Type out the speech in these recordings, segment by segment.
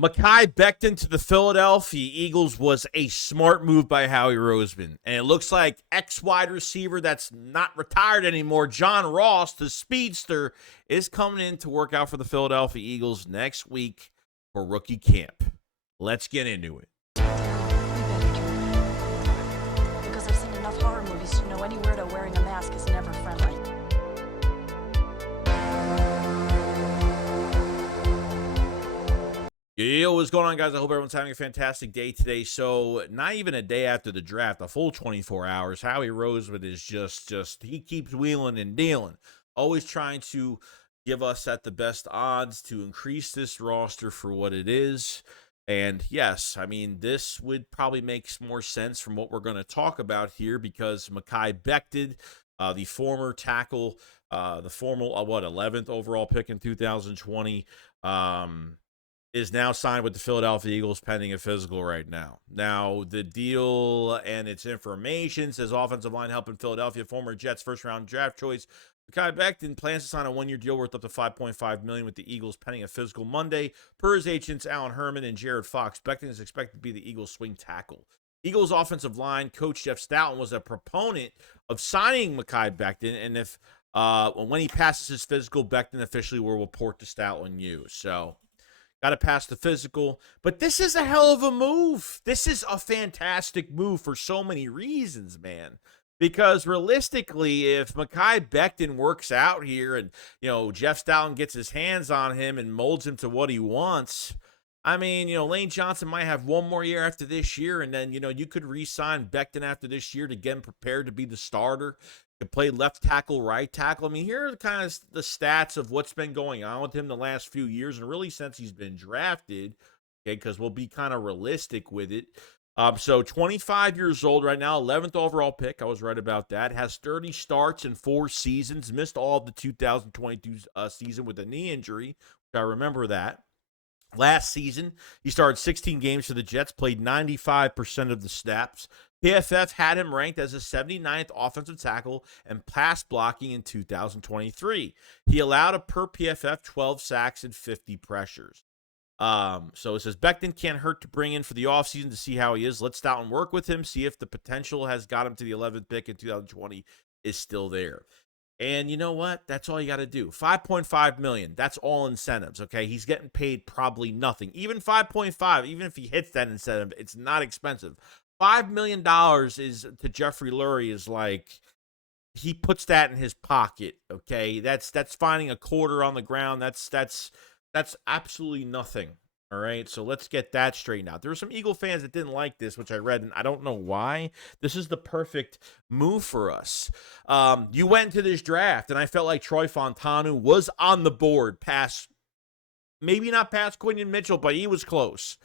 Mekai Becton to the Philadelphia Eagles was a smart move by Howie Roseman. And it looks like ex-wide receiver that's not retired anymore, John Ross, the speedster, is coming in to work out for the Philadelphia Eagles next week for rookie camp. Let's get into it. Because I've seen enough horror movies to know any weirdo wearing a mask is never friendly. Yo, what's going on, guys? I hope everyone's having a fantastic day today. So, not even a day after the draft, a full 24 hours, Howie Roseman is just he keeps wheeling and dealing, always trying to give us at the best odds to increase this roster for what it is. And yes, I mean, this would probably make more sense from what we're going to talk about here because Mekai Becton, the former tackle, the former 11th overall pick in 2020, is now signed with the Philadelphia Eagles pending a physical right now. Now, the deal and its information says offensive line help in Philadelphia, former Jets first-round draft choice. Mekai Becton plans to sign a one-year deal worth up to $5.5 million with the Eagles pending a physical Monday. Per his agents, Alan Herman and Jared Fox, Becton is expected to be the Eagles' swing tackle. Eagles offensive line coach Jeff Stout was a proponent of signing Mekai Becton, and if when he passes his physical, Becton officially will report to Stout and you. So, got to pass the physical. But this is a hell of a move. This is a fantastic move for so many reasons, man. Because realistically, if Mekai Becton works out here and, Jeff Stout gets his hands on him and molds him to what he wants, I mean, Lane Johnson might have one more year after this year, and then, you could re-sign Becton after this year to get him prepared to be the starter. To play left tackle, right tackle. I mean, here are kind of the stats of what's been going on with him the last few years, and really since he's been drafted, okay, because we'll be kind of realistic with it. So 25 years old right now, 11th overall pick. I was right about that. Has 30 starts in 4 seasons. Missed all of the 2022 season with a knee injury. I remember that. Last season, he started 16 games for the Jets, played 95% of the snaps. PFF had him ranked as a 79th offensive tackle and pass blocking in 2023. He allowed a per PFF 12 sacks and 50 pressures. So it says, Becton can't hurt to bring in for the offseason to see how he is. Let's Stout and work with him, see if the potential has got him to the 11th pick in 2020 is still there. And you know what? That's all you got to do. $5.5 million. That's all incentives, okay? He's getting paid probably nothing. Even $5.5, even if he hits that incentive, it's not expensive. $5 million is to Jeffrey Lurie is like he puts that in his pocket, okay? That's finding a quarter on the ground. That's absolutely nothing. All right, so let's get that straightened out. There were some Eagle fans that didn't like this, which I read, and I don't know why. This is the perfect move for us. You went into this draft, and I felt like Troy Fontanu was on the board maybe not past Quinton Mitchell, but he was close.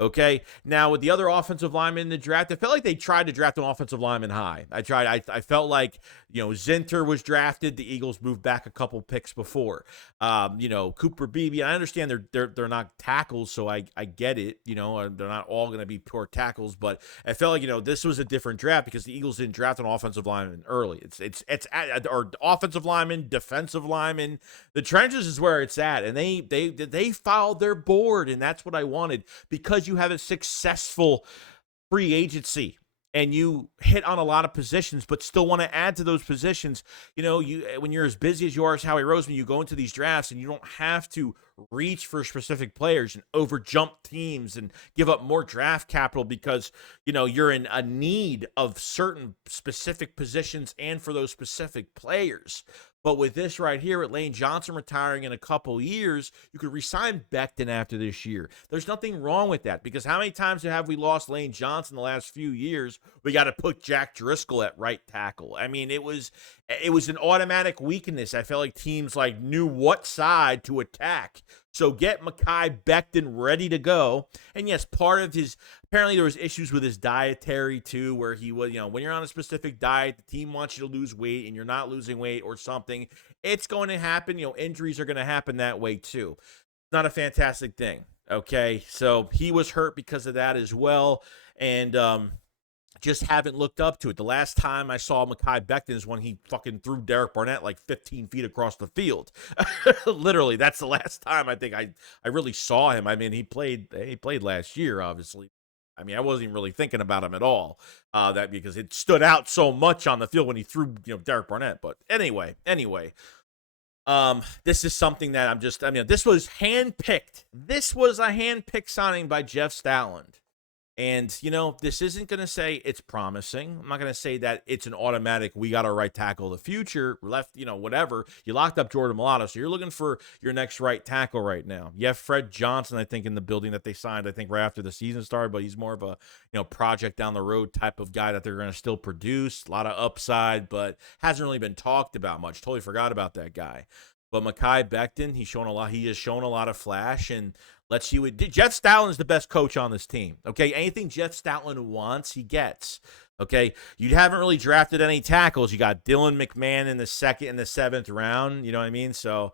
Okay, now with the other offensive linemen in the draft, I felt like they tried to draft an offensive lineman high. I felt like, Zinter was drafted. The Eagles moved back a couple picks before. Cooper Beebe. I understand they're not tackles, so I get it. They're not all going to be pure tackles, but I felt like this was a different draft because the Eagles didn't draft an offensive lineman early. It's or offensive lineman, defensive lineman. The trenches is where it's at, and they followed their board, and that's what I wanted because you have a successful free agency and you hit on a lot of positions, but still want to add to those positions. When you're as busy as you are as Howie Roseman, you go into these drafts and you don't have to reach for specific players and overjump teams and give up more draft capital because, you're in a need of certain specific positions and for those specific players. But with this right here, with Lane Johnson retiring in a couple years, you could re-sign Becton after this year. There's nothing wrong with that because how many times have we lost Lane Johnson the last few years? We got to put Jack Driscoll at right tackle. I mean, it was an automatic weakness. I felt like teams knew what side to attack. So get Mekai Becton ready to go. And yes, apparently there was issues with his dietary too, where he was, when you're on a specific diet, the team wants you to lose weight and you're not losing weight or something. It's going to happen. Injuries are going to happen that way too. Not a fantastic thing. Okay. So he was hurt because of that as well. And, just haven't looked up to it. The last time I saw Mekai Becton is when he fucking threw Derek Barnett like 15 feet across the field. Literally, that's the last time I think I really saw him. I mean, he played last year, obviously. I mean, I wasn't even really thinking about him at all, that because it stood out so much on the field when he threw, Derek Barnett. But anyway, this is something that this was handpicked. This was a handpicked signing by Jeff Stoutland. And, this isn't going to say it's promising. I'm not going to say that it's an automatic, we got our right tackle of the future, left, whatever. You locked up Jordan Mailata, so you're looking for your next right tackle right now. You have Fred Johnson, I think, in the building that they signed, I think, right after the season started, but he's more of a, project down the road type of guy that they're going to still produce. A lot of upside, but hasn't really been talked about much. Totally forgot about that guy. But Mekai Becton, he's shown a lot. He has shown a lot of flash, and let's see what Jeff Stoutland is the best coach on this team. Okay, anything Jeff Stoutland wants, he gets. Okay, you haven't really drafted any tackles. You got Dylanmcmahoneagles in the 2nd and the 7th round. You know what I mean? So,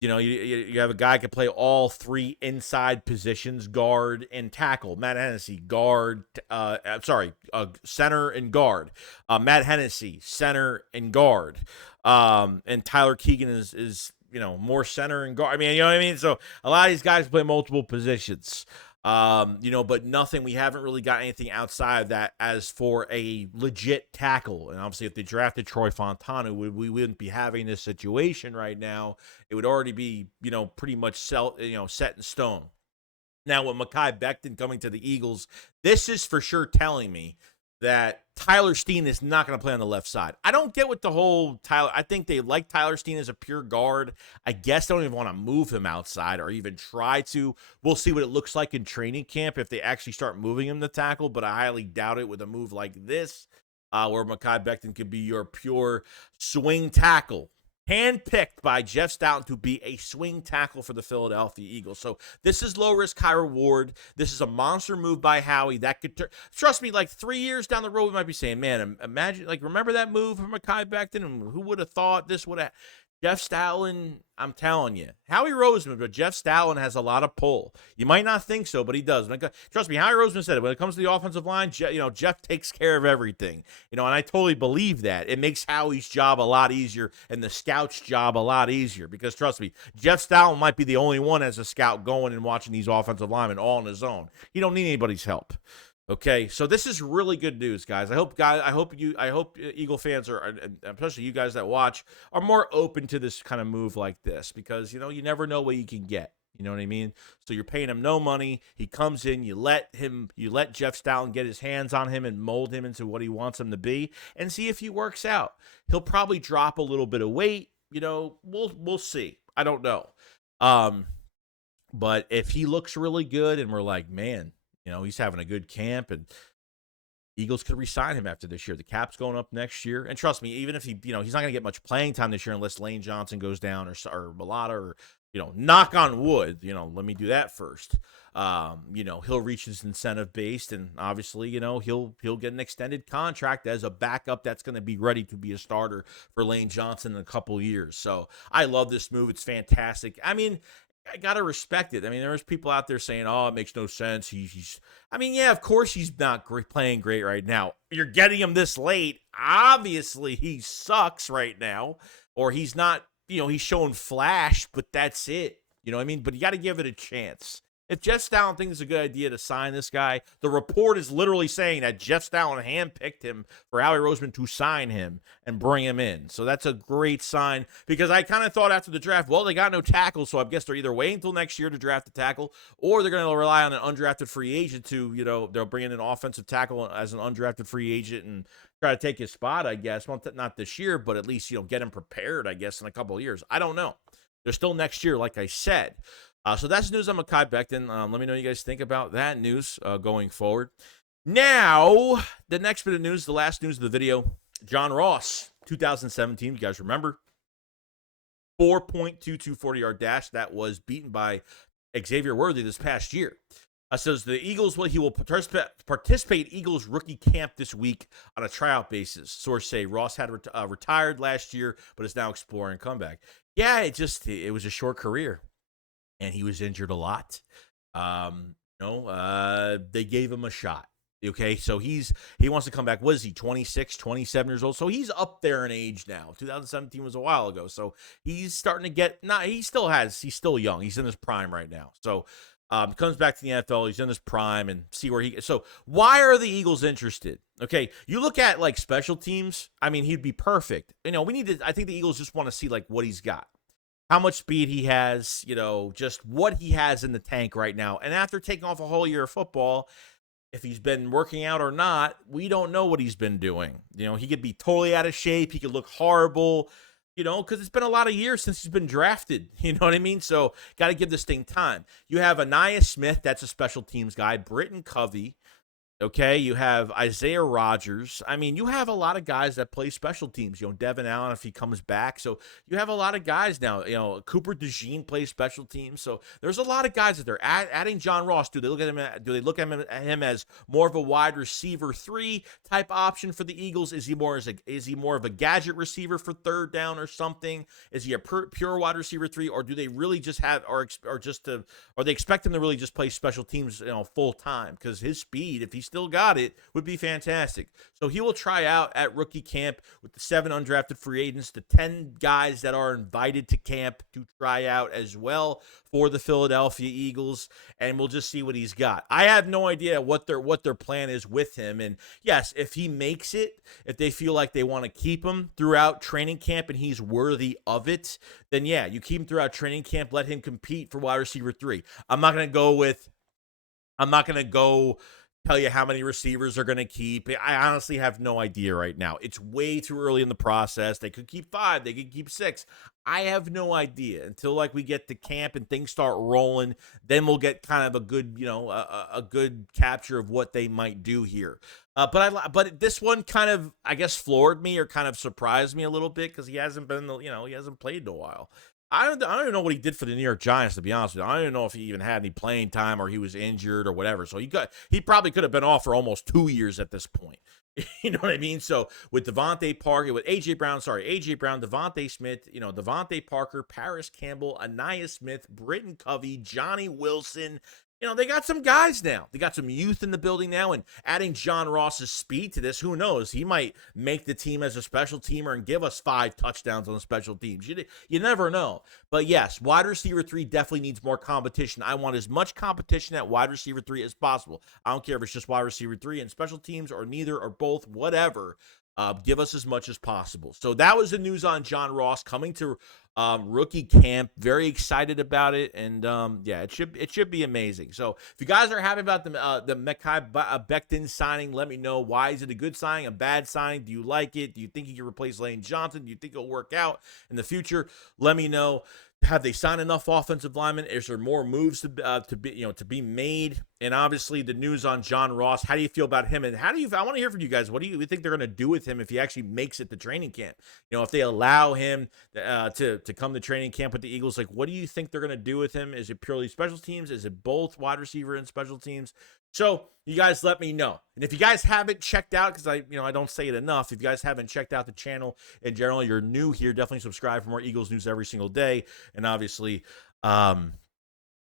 you have a guy who can play all 3 inside positions, guard and tackle. Matt Hennessy, guard. Center and guard. Matt Hennessy, center and guard. And Tyler Keegan is more center and guard. I mean, you know what I mean? So a lot of these guys play multiple positions. But nothing, we haven't really got anything outside of that as for a legit tackle. And obviously if they drafted Troy Fontana, we wouldn't be having this situation right now. It would already be, pretty much set in stone. Now with Mekai Becton coming to the Eagles, this is for sure telling me that Tyler Steen is not going to play on the left side. I don't get what the whole Tyler. I think they like Tyler Steen as a pure guard. I guess they don't even want to move him outside or even try to. We'll see what it looks like in training camp if they actually start moving him to tackle, but I highly doubt it with a move like this, where Mekai Becton could be your pure swing tackle. Handpicked by Jeff Stout to be a swing tackle for the Philadelphia Eagles. So this is low risk, high reward. This is a monster move by Howie that could trust me, like 3 years down the road, we might be saying, man, imagine, like, remember that move from Mekai Becton? And who would have thought this would have? Jeff Stoutland, I'm telling you. Howie Roseman, but Jeff Stoutland has a lot of pull. You might not think so, but he does. Trust me, Howie Roseman said it. When it comes to the offensive line, Jeff takes care of everything. And I totally believe that. It makes Howie's job a lot easier and the scout's job a lot easier because, trust me, Jeff Stoutland might be the only one as a scout going and watching these offensive linemen all on his own. He don't need anybody's help. Okay, so this is really good news, guys. I hope Eagle fans are, especially you guys that watch, are more open to this kind of move like this because you never know what you can get. You know what I mean? So you're paying him no money. He comes in, you let Jeff Stoutland get his hands on him and mold him into what he wants him to be, and see if he works out. He'll probably drop a little bit of weight. We'll see. I don't know. But if he looks really good, and we're like, man. He's having a good camp, and Eagles could re-sign him after this year. The cap's going up next year. And trust me, even if he's not going to get much playing time this year unless Lane Johnson goes down or Mailata or, knock on wood, let me do that first. He'll reach his incentive based, and obviously, he'll get an extended contract as a backup that's going to be ready to be a starter for Lane Johnson in a couple of years. So I love this move. It's fantastic. I mean, I got to respect it. I mean, there's people out there saying, oh, it makes no sense. Yeah, of course he's not playing great right now. You're getting him this late. Obviously, he sucks right now. Or he's not, he's showing flash, but that's it. You know what I mean? But you got to give it a chance. If Jeff Stoutland thinks it's a good idea to sign this guy, the report is literally saying that Jeff Stoutland handpicked him for Howie Roseman to sign him and bring him in. So that's a great sign because I kind of thought after the draft, well, they got no tackle, so I guess they're either waiting until next year to draft a tackle or they're going to rely on an undrafted free agent to, they'll bring in an offensive tackle as an undrafted free agent and try to take his spot, I guess. Well, not this year, but at least, get him prepared, I guess, in a couple of years. I don't know. They're still next year, like I said. So that's news on Mekai Becton. Let me know what you guys think about that news going forward. Now, the next bit of news, the last news of the video, John Ross, 2017, you guys remember? 4.22 40-yard dash that was beaten by Xavier Worthy this past year. Says the Eagles, he will participate Eagles rookie camp this week on a tryout basis. Sources say Ross had retired last year, but is now exploring comeback. Yeah, it was a short career. And he was injured a lot. They gave him a shot. Okay, so he wants to come back. What is he, 26, 27 years old? So he's up there in age now. 2017 was a while ago. So he's starting to get, not, he's still young. He's in his prime right now. So comes back to the NFL. He's in his prime and see where so why are the Eagles interested? Okay, you look at like special teams. I mean, he'd be perfect. I think the Eagles just want to see like what he's got, how much speed he has, just what he has in the tank right now. And after taking off a whole year of football, if he's been working out or not, we don't know what he's been doing. He could be totally out of shape. He could look horrible, because it's been a lot of years since he's been drafted. You know what I mean? So got to give this thing time. You have Anaya Smith. That's a special teams guy. Britton Covey. Okay, you have Isaiah Rodgers. I mean, you have a lot of guys that play special teams. Devin Allen, if he comes back. So you have a lot of guys now. Cooper DeJean plays special teams. So there's a lot of guys that they're adding. John Ross. Do they look at him as more of a wide receiver 3 type option for the Eagles? Is he more of a gadget receiver for third down or something? Is he a pure wide receiver 3, or do they really just have or they expect him to really just play special teams full time? Because his speed, if he's still got it, would be fantastic. So he will try out at rookie camp with the 7 undrafted free agents, the 10 guys that are invited to camp to try out as well for the Philadelphia Eagles, and we'll just see what he's got. I have no idea what their plan is with him. And yes, if he makes it, if they feel like they want to keep him throughout training camp and he's worthy of it, then yeah, you keep him throughout training camp, let him compete for wide receiver 3. I'm not going to go tell you how many receivers are going to keep. I honestly have no idea right now. It's way too early in the process. They could keep 5. They could keep 6. I have no idea until like we get to camp and things start rolling. Then we'll get kind of a good, a good capture of what they might do here. But this one kind of, I guess, floored me or kind of surprised me a little bit because he hasn't played in a while. I don't even know what he did for the New York Giants, to be honest with you. I don't even know if he even had any playing time or he was injured or whatever. So he probably could have been off for almost 2 years at this point. You know what I mean? So with Devontae Parker, with AJ Brown, Devontae Smith, Devontae Parker, Paris Campbell, Anaya Smith, Britton Covey, Johnny Wilson. They got some guys now. They got some youth in the building now, and adding John Ross's speed to this, who knows? He might make the team as a special teamer and give us 5 touchdowns on the special teams. You never know. But yes, wide receiver 3 definitely needs more competition. I want as much competition at wide receiver 3 as possible. I don't care if it's just wide receiver 3 and special teams or neither or both, whatever. Give us as much as possible. So that was the news on John Ross coming to rookie camp. Very excited about it, and yeah, it should be amazing. So if you guys are happy about the Mekai Becton signing, let me know. Why is it a good signing, a bad signing? Do you like it? Do you think he can replace Lane Johnson? Do you think it'll work out in the future? Let me know. Have they signed enough offensive linemen? Is there more moves to be made? And obviously the news on John Ross. How do you feel about him? And I want to hear from you guys. What do you think they're going to do with him if he actually makes it to training camp? If they allow him to come to training camp with the Eagles, like what do you think they're going to do with him? Is it purely special teams? Is it both wide receiver and special teams? So you guys let me know. And if you guys haven't checked out, because I don't say it enough, if you guys haven't checked out the channel in general, you're new here, definitely subscribe for more Eagles news every single day. And obviously,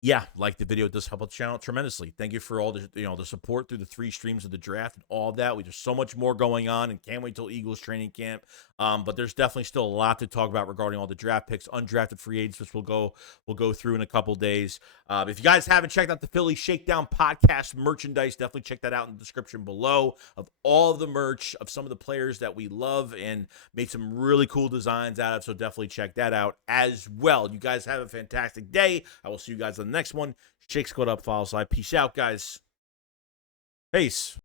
yeah, like the video. It does help out the channel tremendously. Thank you for all the support through the 3 streams of the draft and all that. There's so much more going on, and can't wait till Eagles training camp. But there's definitely still a lot to talk about regarding all the draft picks, undrafted free agents, which we'll go through in a couple days. If you guys haven't checked out the Philly Shakedown podcast merchandise, definitely check that out in the description below of all of the merch of some of the players that we love and made some really cool designs out of. So definitely check that out as well. You guys have a fantastic day. I will see you guys on the next one. Shake Squad up, follow slide. Peace out, guys. Peace.